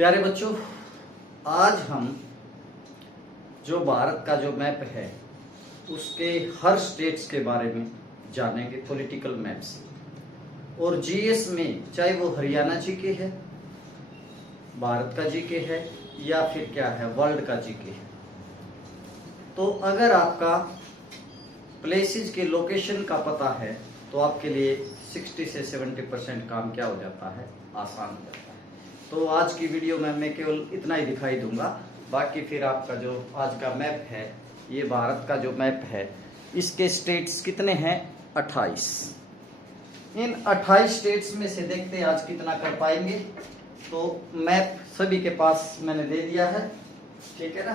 प्यारे बच्चों, आज हम जो भारत का जो मैप है उसके हर स्टेट्स के बारे में जानेंगे, पॉलिटिकल मैप्स। और जीएस में चाहे वो हरियाणा जीके है, भारत का जीके है या फिर क्या है वर्ल्ड का जीके है, तो अगर आपका प्लेसेस के लोकेशन का पता है तो आपके लिए 60 से 70% काम क्या हो जाता है, आसान हो जाता है। तो आज की वीडियो में मैं केवल इतना ही दिखाई दूंगा, बाकी फिर आपका जो आज का मैप है, ये भारत का जो मैप है, इसके स्टेट्स कितने हैं, 28। इन 28 स्टेट्स में से देखते हैं आज कितना कर पाएंगे। तो मैप सभी के पास मैंने दे दिया है, ठीक है ना।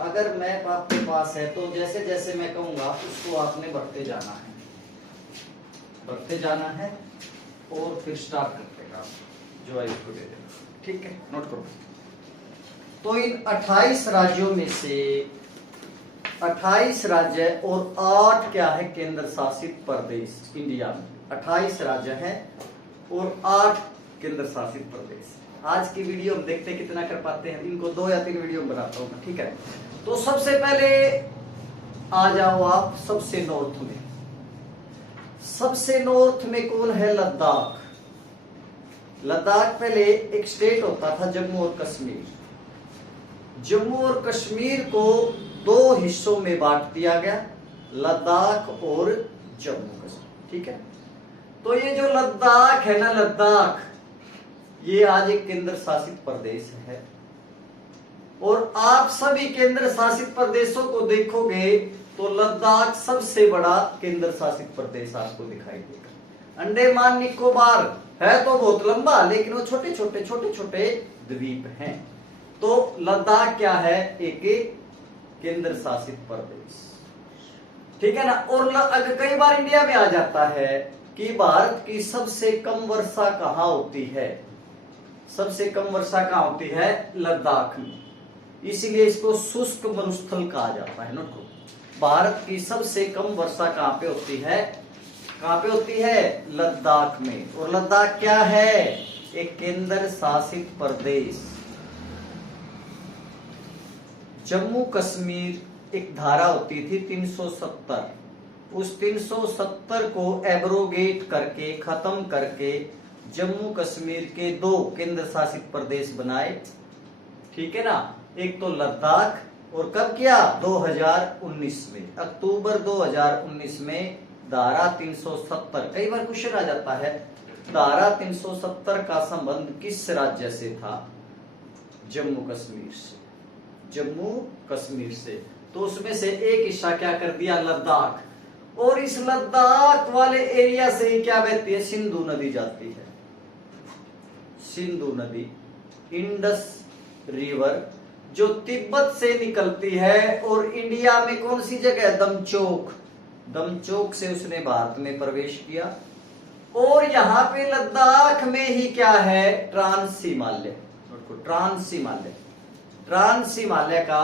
अगर मैप आपके पास है तो जैसे जैसे मैं कहूंगा उसको आपने बढ़ते जाना है और फिर स्टार्ट करते काम जो है इसको दे देना, ठीक है, नोट करो। तो इन 28 राज्यों में से 28 राज्य और 8 क्या है, केंद्र शासित प्रदेश। इंडिया में 28 राज्य हैं और 8 केंद्र शासित प्रदेश। आज की वीडियो में देखते कितना कर पाते हैं, इनको 2 या 3 वीडियो में बनाता हूं, ठीक है। तो सबसे पहले आ जाओ आप सबसे नॉर्थ में। सबसे नॉर्थ में कौन है, लद्दाख। लद्दाख पहले एक स्टेट होता था, जम्मू और कश्मीर। जम्मू और कश्मीर को 2 हिस्सों में बांट दिया गया, लद्दाख और जम्मू कश्मीर, ठीक है। तो ये जो लद्दाख है ना, लद्दाख ये आज एक केंद्र शासित प्रदेश है। और आप सभी केंद्र शासित प्रदेशों को देखोगे तो लद्दाख सबसे बड़ा केंद्र शासित प्रदेश आपको दिखाई देगा। अंडमान निकोबार है तो बहुत लंबा, लेकिन वो छोटे छोटे द्वीप हैं। तो लद्दाख क्या है, एक केंद्र शासित प्रदेश, ठीक है ना। और अगर कई बार इंडिया में आ जाता है कि भारत की सबसे कम वर्षा कहाँ होती है, सबसे कम वर्षा कहाँ होती है, लद्दाख में। इसीलिए इसको शुष्क मरुस्थल कहा जाता है। नोट करो, भारत की सबसे कम वर्षा कहाँ पे होती है, कहाँ पे होती है, लद्दाख में। और लद्दाख क्या है, एक केंद्र शासित प्रदेश। जम्मू कश्मीर एक धारा होती थी 370, उस 370 को एब्रोगेट करके खत्म करके जम्मू कश्मीर के 2 केंद्र शासित प्रदेश बनाए, ठीक है ना। एक तो लद्दाख, और कब किया, 2019 में, अक्टूबर 2019 में धारा 370। कई बार क्वेश्चन आ जाता है धारा 370 का संबंध किस राज्य से था, जम्मू कश्मीर से, जम्मू कश्मीर से। तो उसमें से एक हिस्सा क्या कर दिया, लद्दाख। और इस लद्दाख वाले एरिया से ही क्या बहती है, सिंधु नदी जाती है। सिंधु नदी, इंडस रिवर, जो तिब्बत से निकलती है और इंडिया में कौन सी जगह, दमचोक, दमचोक से उसने भारत में प्रवेश किया। और यहाँ पे लद्दाख में ही क्या है, trans Himalaya, trans Himalaya, trans Himalaya का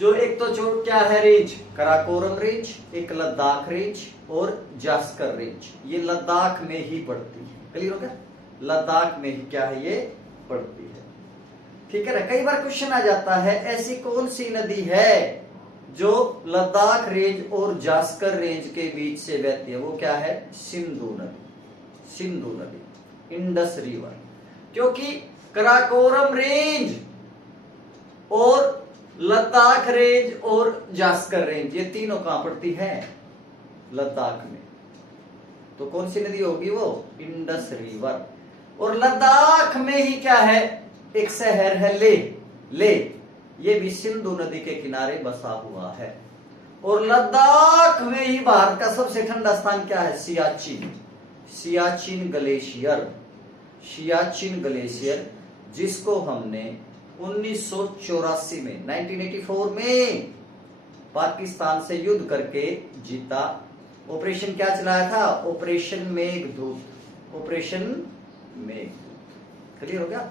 जो एक तो जो क्या है रेंज, कराकोरम रेंज, एक लद्दाख रेंज और जास्कर रेंज, ये लद्दाख में ही पड़ती है। क्लियर हो गया, लद्दाख में ही क्या है, ये पड़ती है, ठीक है ना। कई बार क्वेश्चन आ जाता है ऐसी कौन सी नदी है जो लद्दाख रेंज और जास्कर रेंज के बीच से बहती है, वो क्या है, सिंधु नदी, सिंधु नदी, इंडस रिवर। क्योंकि कराकोरम रेंज और लद्दाख रेंज और जास्कर रेंज, ये तीनों कहां पड़ती है, लद्दाख में। तो कौन सी नदी होगी वो, इंडस रिवर। और लद्दाख में ही क्या है, एक शहर है ले, ये भी सिंधु नदी के किनारे बसा हुआ है। और लद्दाख में ही भारत का सबसे ठंडा स्थान क्या है, सियाचिन, सियाचिन ग्लेशियर, सियाचिन ग्लेशियर, जिसको हमने 1984 में 1984 में पाकिस्तान से युद्ध करके जीता। ऑपरेशन क्या चलाया था, operation Meghdoot, operation Meghdoot. Clear हो गया।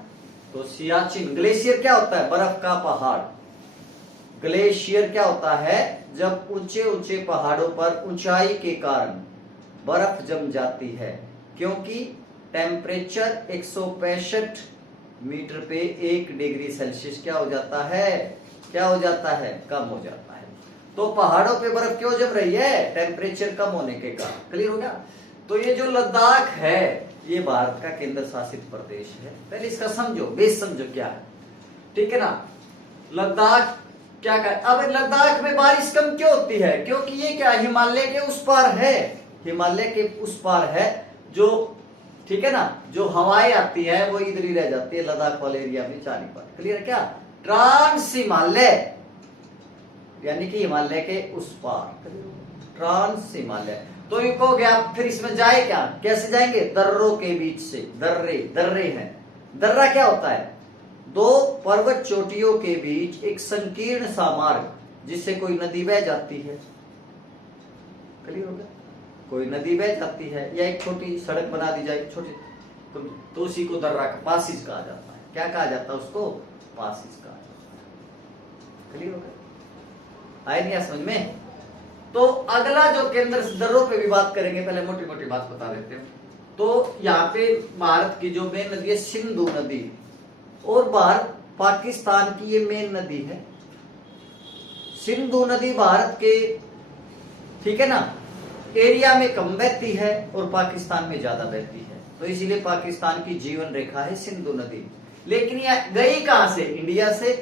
तो सियाचिन ग्लेशियर क्या होता है, बर्फ का पहाड़। ग्लेशियर क्या होता है, जब ऊंचे ऊंचे पहाड़ों पर ऊंचाई के कारण बर्फ जम जाती है, क्योंकि टेम्परेचर 165 मीटर पे 1 डिग्री सेल्सियस क्या हो जाता है, क्या हो जाता है, कम हो जाता है। तो पहाड़ों पे बर्फ क्यों जम रही है, टेम्परेचर कम होने के कारण। क्लियर हो गया। तो ये जो लद्दाख है ये भारत का केंद्र शासित प्रदेश है। पहले इसका समझो, बेस समझो क्या है, ठीक है ना। लद्दाख क्या कर, अब लद्दाख में बारिश कम क्यों होती है, क्योंकि ये क्या हिमालय के उस पार है, हिमालय के उस पार है जो, ठीक है ना, जो हवाएं आती है वो इधर ही रह जाती है लद्दाख वाले एरिया में चारी पार। क्लियर है क्या, ट्रांस हिमालय यानी कि हिमालय के उस पार, ट्रांस हिमालय। तो ये हो गया, फिर इसमें जाए क्या, कैसे जाएंगे, दर्रों के बीच से, दर्रे, दर्रे हैं। दर्रा क्या होता है, दो पर्वत चोटियों के बीच एक संकीर्ण सा मार्ग जिससे कोई नदी बह जाती है। क्लियर हो गया, कोई नदी बह जाती है या एक छोटी सड़क बना दी जाए छोटी, तो उसी को दर्रा का पासिस कहा जाता है। क्या कहा जाता है उसको, पासिस कहा जाता है। क्लियर हो गया, आए नहीं समझ में। तो अगला जो केंद्र, दर्रों पे भी बात करेंगे, पहले मोटी मोटी बात बता देते हैं। तो यहाँ पे भारत की जो मेन नदी है सिंधु नदी, और भारत पाकिस्तान की ये मेन नदी है। सिंधु नदी भारत के, ठीक है ना, एरिया में कम बहती है और पाकिस्तान में ज्यादा बहती है, तो इसीलिए पाकिस्तान की जीवन रेखा है सिंधु नदी। लेकिन यह गई कहां से, इंडिया से।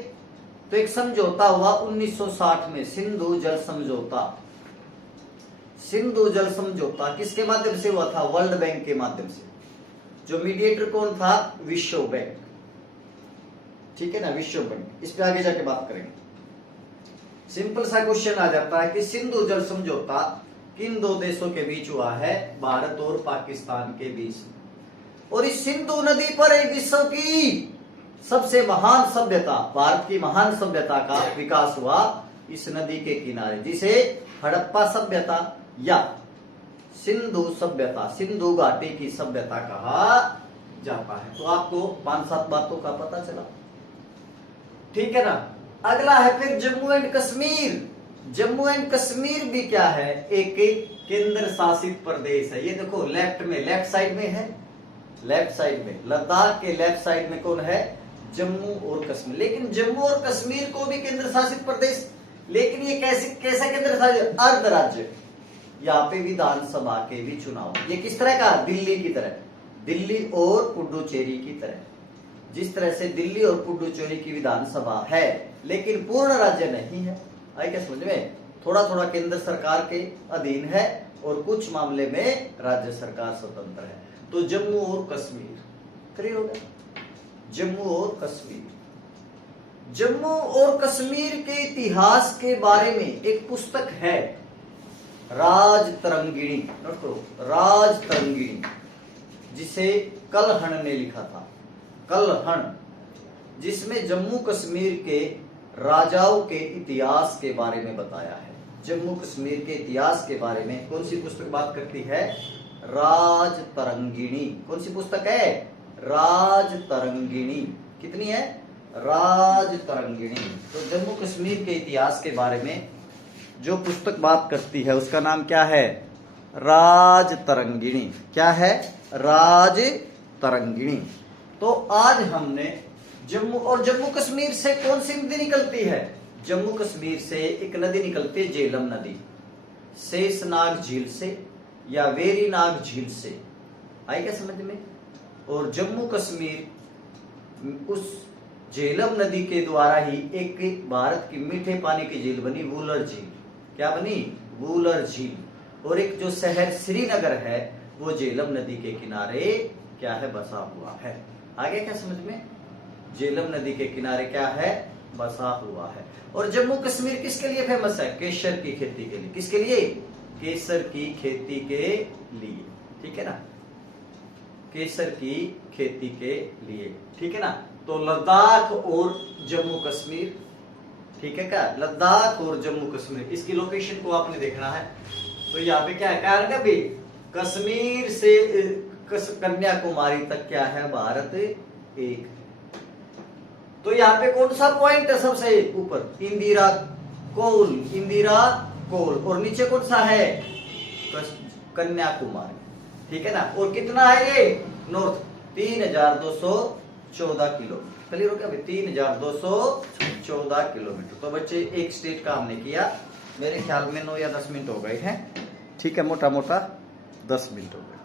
तो एक समझौता हुआ 1960 में, सिंधु जल समझौता। सिंधु जल समझौता किसके माध्यम से हुआ था, वर्ल्ड बैंक के माध्यम से। जो मीडिएटर कौन था, विश्व बैंक, ठीक है ना, विश्व बैंक। इस पे आगे जाके बात करेंगे। सिंपल सा क्वेश्चन आ जाता है कि सिंधु जल समझौता किन दो देशों के बीच हुआ है, भारत और पाकिस्तान के बीच। और इस सिंधु नदी पर एक विश्व की सबसे महान सभ्यता, भारत की महान सभ्यता का विकास हुआ इस नदी के किनारे, जिसे हड़प्पा सभ्यता या सिंधु सभ्यता, सिंधु घाटी की सभ्यता कहा जाता है। तो आपको 5-7 बातों का पता चला, ठीक है ना। अगला है फिर जम्मू एंड कश्मीर। जम्मू एंड कश्मीर भी क्या है, एक केंद्र शासित प्रदेश है। ये देखो लेफ्ट में, लेफ्ट साइड में है, लेफ्ट साइड में लद्दाख के लेफ्ट साइड में कौन है, जम्मू और कश्मीर। लेकिन जम्मू और कश्मीर को भी केंद्र शासित प्रदेश, लेकिन ये कैसा केंद्र शासित, अर्ध राज्य। यहाँ पे विधानसभा के भी चुनाव, ये किस तरह का, दिल्ली की तरह, दिल्ली और पुडुचेरी की तरह। जिस तरह से दिल्ली और पुडुचेरी की विधानसभा है लेकिन पूर्ण राज्य नहीं है। आई क्या समझ में, थोड़ा थोड़ा केंद्र सरकार के अधीन है और कुछ मामले में राज्य सरकार स्वतंत्र है। तो जम्मू और कश्मीर, क्लियर हो गया, जम्मू और कश्मीर। जम्मू और कश्मीर के इतिहास के बारे में एक पुस्तक है, राज तरंगिणी, नोट करो, राज तरंगिणी, जिसे कलहण ने लिखा था, कलहण, जिसमें जम्मू कश्मीर के राजाओं के इतिहास के बारे में बताया है। जम्मू कश्मीर के इतिहास के बारे में कौन सी पुस्तक बात करती है, राज तरंगिणी। कौन सी पुस्तक है, राज तरंगिणी। कितनी है, राज तरंगिणी। तो जम्मू कश्मीर के इतिहास के बारे में जो पुस्तक बात करती है उसका नाम क्या है, राज तरंगिणी। क्या है, राज तरंगिणी। तो आज हमने जम्मू कश्मीर से कौन सी नदी निकलती है, जम्मू कश्मीर से एक नदी निकलती है झेलम नदी, शेषनाग झील से या वेरीनाग झील से। आई क्या समझ में। और जम्मू कश्मीर उस झेलम नदी के द्वारा ही एक भारत की मीठे पानी की झील बनी, वूलर झील। क्या बनी, वूलर झील। और एक जो शहर श्रीनगर है वो झेलम नदी के किनारे क्या है, बसा हुआ है। आगे क्या समझ में, झेलम नदी के किनारे क्या है, बसा हुआ है। और जम्मू कश्मीर किसके लिए फेमस है, केसर की खेती के लिए। किसके लिए, केसर की खेती के लिए, ठीक है ना, केसर की खेती के लिए, ठीक है ना। तो लद्दाख और जम्मू कश्मीर, ठीक है क्या, लद्दाख और जम्मू कश्मीर, इसकी लोकेशन को आपने देखना है। तो यहाँ पे क्या है, कारण अभी कश्मीर से कन्याकुमारी तक क्या है, भारत एक। तो यहाँ पे कौन सा पॉइंट है सबसे ऊपर, इंदिरा कोल, इंदिरा कोल। और नीचे कौन सा है, कन्याकुमारी, ठीक है ना। और कितना है ये, नॉर्थ 3240 14 किलोमीटर। क्लियर हो गया भाई, 3214 किलोमीटर। तो बच्चे एक स्टेट का हमने किया, मेरे ख्याल में 9 या 10 मिनट हो गए हैं। ठीक है, मोटा मोटा 10 मिनट हो गए।